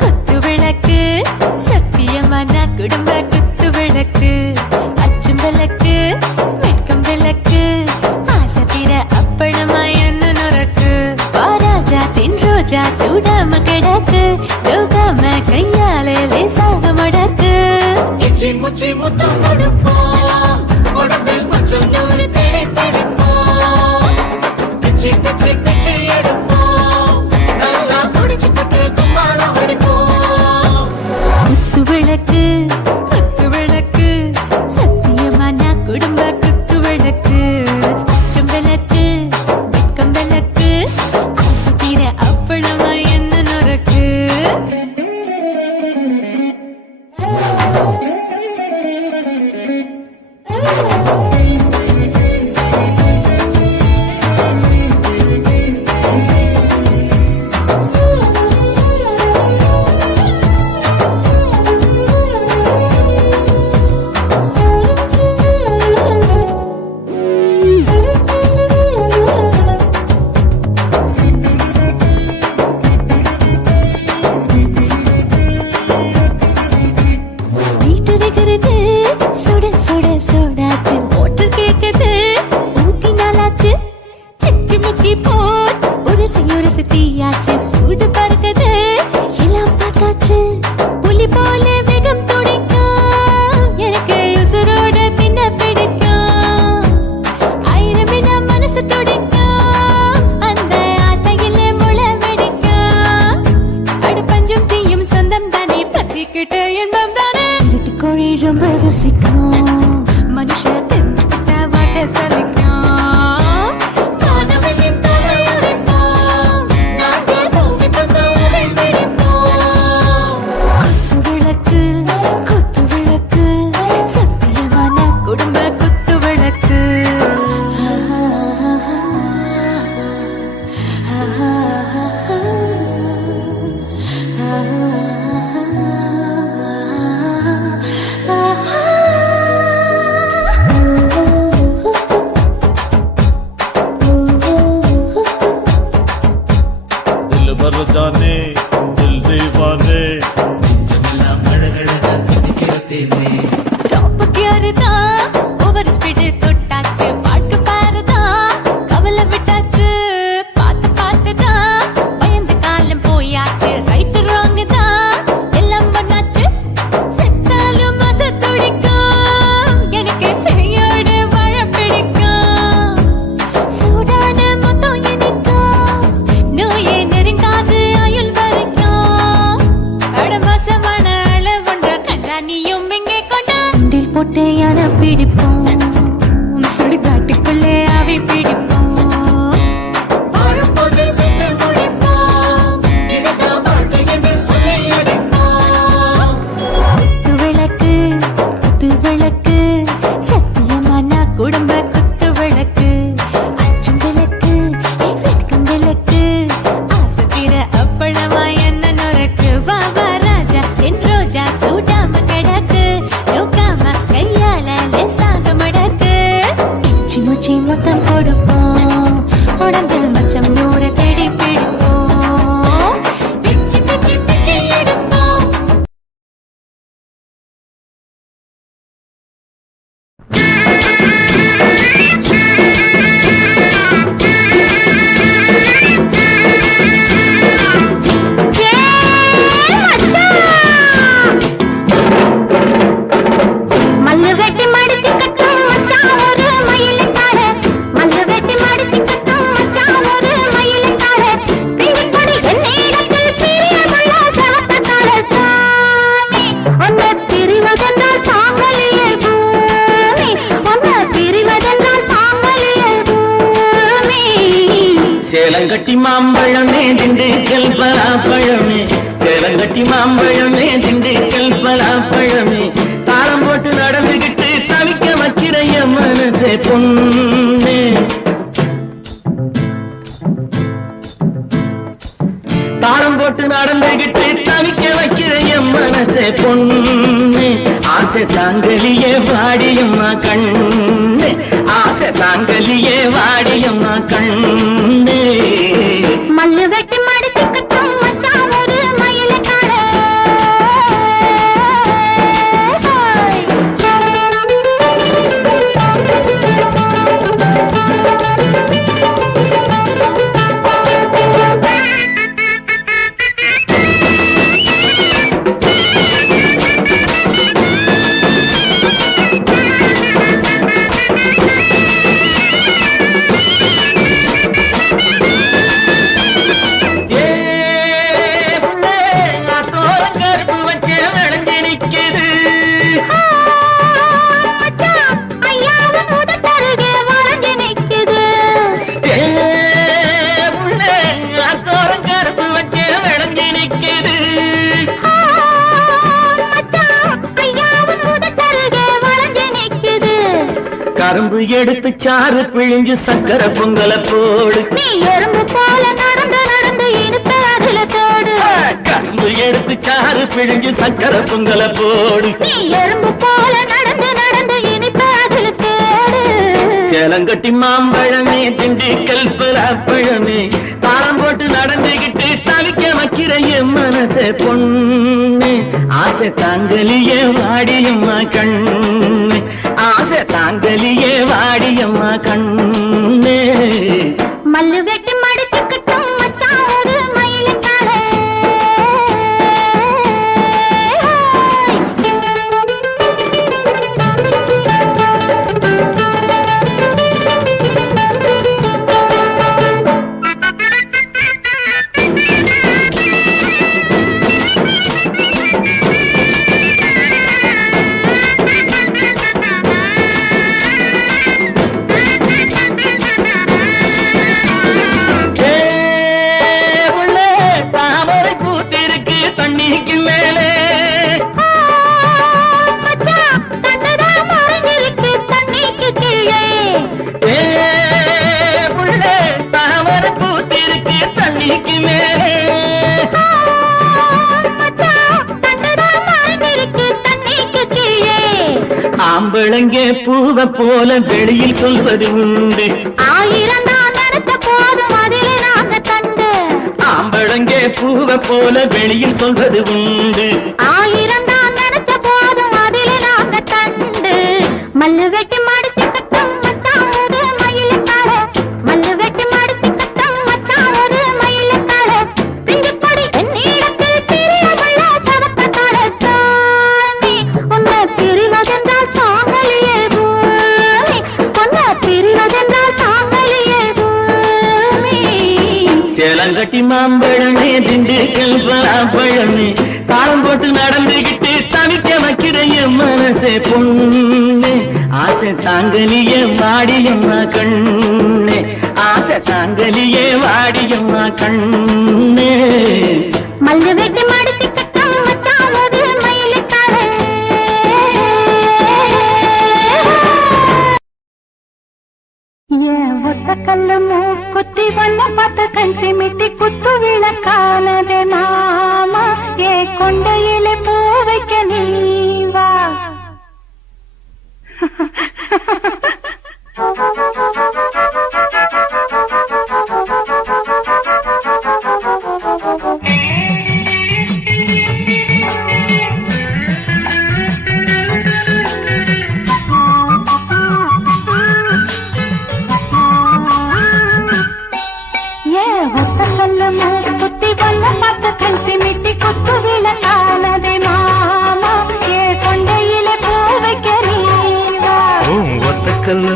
குத்து விளக்கு சத்தியமான குடும்ப குத்து விளக்கு அச்சும் விளக்கு வெட்கம் விளக்கு ஆசை தீர அப்பளமா என்ன நுறக்கு வாராஜா தின் ரோஜா சூடாம கிடக்கு தூக்காம கையாலே லேசாக மடக்கு இச்சி முச்சி முத்தம் கொடுப்போம் உடம்பில் மச்சம் நூறு தேடி பிடிப்போம் பிச்சி பிச்சி பிச்சி எடுப்போம் நல்லா குடிச்சு பட்டு கும்பாலம் அடிப்போம் குத்து விளக்கு சத்தியமான குடும்ப குத்து விளக்கு அச்சம் விளக்கு வெட்கம் விளக்கு ஆசை தீர அப்பளமா என்ன நுறக்கு பிடிப்போம் சுடுகாட்டுக்குள்ளே அவி பிடிப்போம் வாழும்போது சேர்ந்து முடிப்போம் இதுதான் வாழ்க்கை என்று சொல்லி அடிப்போம் குத்து விளக்கு சத்தியமான குடும்ப குத்து விளக்கு அச்சும் விளக்கு வெட்கும் விளக்கு ஆசத்திர அப்பளமா என்ன நுறக்கு வாவா ராஜா என் ரோஜா சூடாம கிடக்கு யோகாம கையால லேசாக மடக்கு இச்சி முச்சி மொத்தம் கொடுப்போம் உடம்பில் மச்சம் நூற தேடி பிடிப்போம் பிச்சி பிச்சி பிச்சி எடுப்போம் மல்லு வெட்டி மடிச்சு கட்டும் மச்சான் ஒரு மயிலுக்கார மல்லு வெட்டி மடிச்சு கட்டும் மச்சான் ஒரு மயிலுக்கார பிடிப்படி என்னிடத்தில் பிரியமுள்ள சவத்தக்கார சாமி உன்னை பிரிவதென்றால் சாங்கலியே பூமி உன்னை பிரிவதென்றால் சாங்கலியே பூமி சேலங்கட்டி மாம்பழமே திண்டுக்கல் பலாப்பழமே சேலங்கட்டி மாம்பழமே திண்டுக்கல் பலாப்பழமே தாளம் போட்டு நடந்துகிட்டு தவிக்க வைக்கிற என் மனசே பொண்ணு தாளம் போட்டு நடந்துகிட்டு தவிக்க வைக்கிற என் மனசே பொண்ணு ஆசை தாங்கலியே வாடியம்மா கண்ணு ஆசை தாங்கலியே வாடியம்மா கண்ணு மல்லு வெட்டி மடிச்சு கட்டும் மச்சான் ஒரு மயிலுக்கார ஏ புள்ளே, நான் தோரம் கருப்பு வச்ச விளைஞ்சு நிக்குது மச்சான் ஐயாவும் உதட்டருகே வளைஞ்சு நிக்குது ஏ புள்ளே, நான் தோரம் கருப்பு வச்ச விளைஞ்சு நிக்குது மச்சான் ஐயாவும் உதட்டருகே வளைஞ்சு நிக்குது கரும்பு எடுத்து சாறு பிழிஞ்சு சக்கரை பொங்கல போடு நீ எறும்பு போல நடந்து நடந்து இடுப்பு அதுல தோடு கரும்பு எடுத்து சாறு பிழிஞ்சு சக்கரை பொங்கல போடு நீ எறும்பு போல நடந்து நடந்து இனிப்பு அதுல தோடு சேலங்கட்டி மாம்பழமே திண்டுக்கல் பலாப்பழமே தாளம் போட்டு நடந்துகிட்டு தவிக்க வைக்கிற என் மனசே பொண்ணு ஆசை தாங்கலியே வாடியம்மா கண்ணு ஆசை தாங்கலியே வாடியம்மா கண்ணு மல்லு வெட்டி மடிச்சு கட்டும் மச்சான் ஒரு மயிலுக்கார ஏ புள்ளே, தாமரை பூத்திருக்கு தண்ணிக்கு மேலே மச்சான் தன்னதான் மறைஞ்சிருக்கு தண்ணிக்கு கீழே ஏ புள்ளே, தாமரை பூத்திருக்கு தண்ணிக்கு மேலே மச்சான் தன்னதான் மறைஞ்சிருக்கு தண்ணிக்கு கீழே ஆம்பளங்கே பூவை போல வெளியில் சொல்வது உண்டு ஆயிரம் தான் நடத்த போதும் அதிலே நாங்க தண்டு ஆம்பளங்கே பூவை போல வெளியில் சொல்வது உண்டு ஆயிரம் தான் நடத்த போதும் அதிலே நாங்க தண்டு மல்லு வெட்டி மடிச்சு கட்டும் மச்சான் ஒரு மயிலுக்கார மல்லு வெட்டி மடிச்சு கட்டும் மச்சான் ஒரு மயிலுக்கார பிஞ்சு கொடி என்னிடத்தில் பிரியமுள்ள சவத்தக்கார சாமி உன்னை பிரிவதென்றால் சாங்கலியே பூமி உன்னை பிரிவதென்றால் சாங்கலியே பூமி சேலங்கட்டி மாம்பழமே திண்டுக்கல் பலாப்பழமே தாளம் போட்டு நடந்துகிட்டு தவிக்க வைக்கிற என் மனசே பொண்ணு ஆசை தாங்கலியே வாடியம்மா கண்ணே ஆசை தாங்கலியே வாடியம்மா கண்ணே மல்லு வெட்டி மடித்து கட்டாமத்தாவது மயிலுத்தாளே ஏன் ஒத்த கல்லு மூக்குத்தி வண்ண பார்த்து கண் சிமிட்டி குத்து விளக்கானதே மாமா ஏ கொண்டையிலே பூ வைக்க நீ வா குத்தி வல்ல பார்த்து கண் சிமிட்டி குத்து விளக்கானதே மாமா ஏ கொண்டையிலே பூ வைக்க நீ வா ஒத்த கல்லு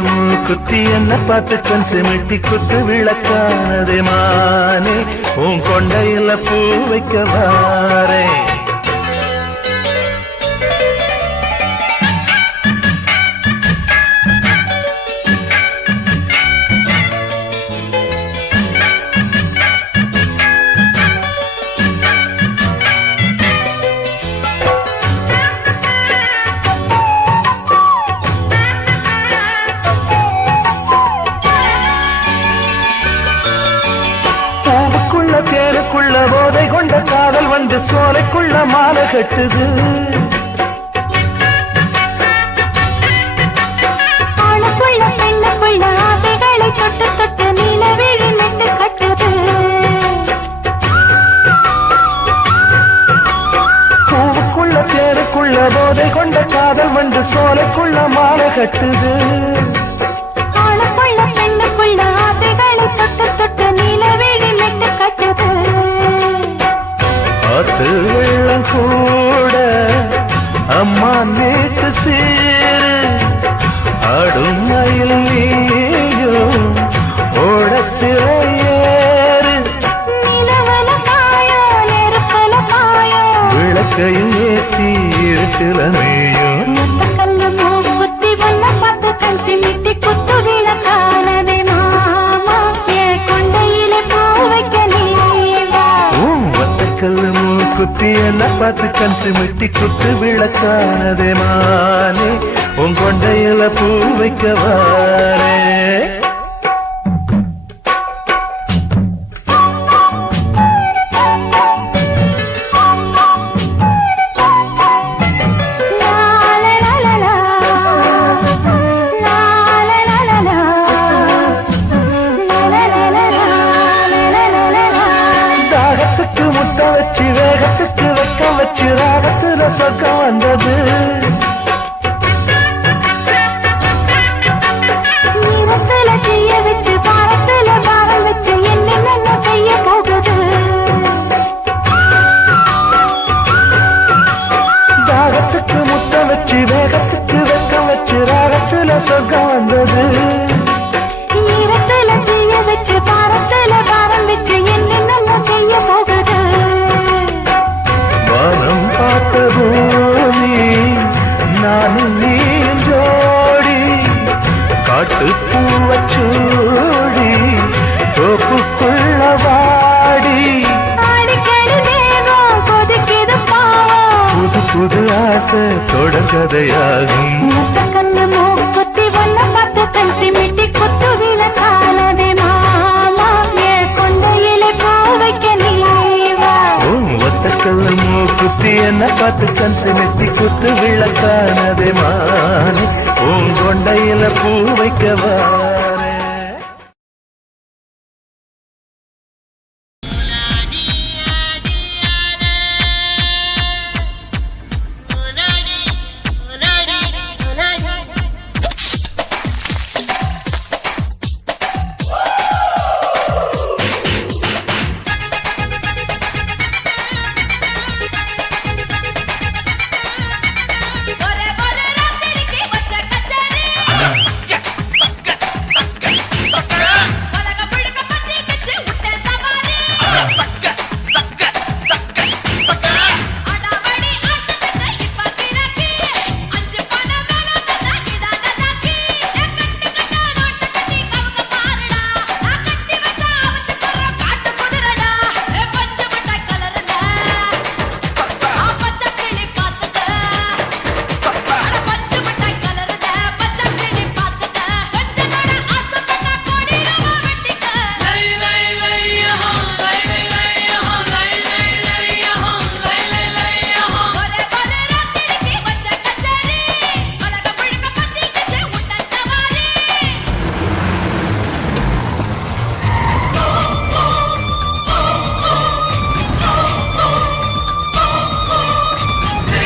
குத்தி என்ன பார்த்து கண் சிமிட்டி குத்து விளக்கானதே மானே உன் கொண்டையில பூ வைக்க வாரே தேருக்குள்ள போதை கொண்ட காதல் வந்து சோலைக்குள்ள மாலை கட்டுது ஆணுக்குள்ள பெண்ணுக்குள்ள ஆசைகளை தொட்டு தொட்டு நீலவிழி மெட்டு கட்டுது பூவுக்குள்ள தேருக்குள்ள போதை கொண்ட காதல் வந்து சோலைக்குள்ள மாலை கட்டுது ஆணுக்குள்ள பெண்ணுக்குள்ள ஆசைகளை தொட்டு தொட்டு நீலவிழி மெட்டு கட்டுது ஆத்து வெள்ளம் கூட அம்மா நேற்று சேரு ஆடும் மயில் நீயும் ஓடத்தில ஏறு நிலவல காயோ நெருப்பல காயோ விளக்கையில் ஏற்றி இருக்குல நீயும் கல்லு மூக்குத்தி வல்ல பார்த்து கண் சிமிட்டி குத்து விளக்கானதே மாமா ஏ கொண்டையிலே பூ வைக்க நீ வா கல்லு மூக்குத்தி என்ன பார்த்து கண் சிமிட்டி குத்து விளக்கானதே மானே உன் கொண்டையில பூ வைக்க வாரே தாகத்துக்கு முத்த வச்சு வேகத்துக்கு வைக்க வச்சு ராகத்துல சொக்கம் வந்தது நீரத்துல செய்ய வச்சு பாரத்துல பாரம் வச்சு என்ன செய்ய போகுது தாகத்துக்கு முத்த வச்சு வேகத்துக்கு வைக்க வச்சு ராகத்துல சொக்கம் வந்தது நீரத்துல செய்ய வச்சு பாரத்துல பாரம் வச்சு என்ன செய்ய போகுது வானம் பார்த்த பூமி நானும் நீ ஜோடி காட்டு பூவச்சூடி தோப்புக்குள்ள வாடி அடிக்கடி தேகம் கொதிக்குது பாவம் புது புது ஆசை தொடர்கதையாகும் கல்லு மூக்குத்தி வல்ல பார்த்து கண் சிமிட்டி குத்து விளக்கானதே மாமா ஏ கொண்டையிலே பூ வைக்க நீ வா ஒத்தக்கல்ல மூக்குத்தி என்ன பார்த்து கண் சிமிட்டி குத்து விளக்கானதே மானே உன் கொண்டையில பூ வைக்கவா